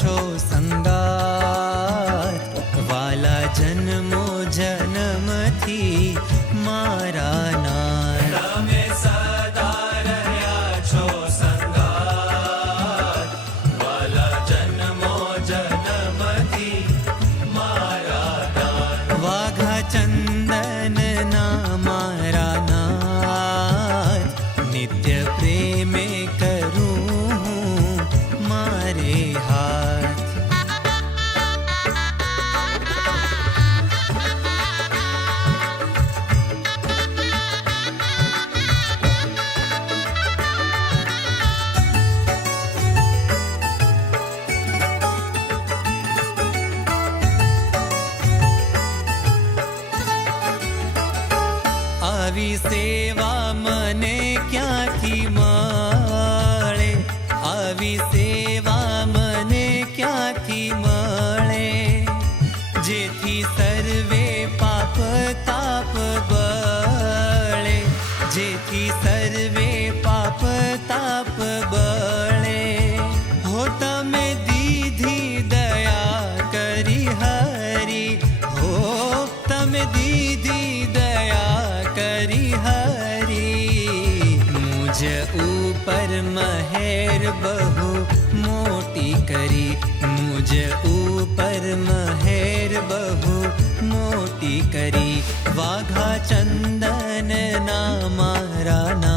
છો સંગાત, વાલા જન્મો જન્મથી મારા નાથ. તમે સદા રહ્યા છો સંગાત, વાલા જન્મો જન્મથી મારા નાથ. વાઘા ચંદનના મારા નાથ, નિત્ય પ્રેમે કરું હું મારે હાથ. આવી સેવા મને ક્યાંથી મળે, આવી સેવા મને ક્યાંથી મળે, જેથી સર્વે પાપ તાપ બળે, જેથી સર્વે પાપ તાપ બળે. હો તમે દીધી દયા કરી હરી, હો તમે દીધી દયા કરી હરી. મુझ ઉપર મહેર બહુ મોટી કરી, મુझ ઉપર મહેર બહુ મોટી કરી. વાઘા ચંદન ના મારા ના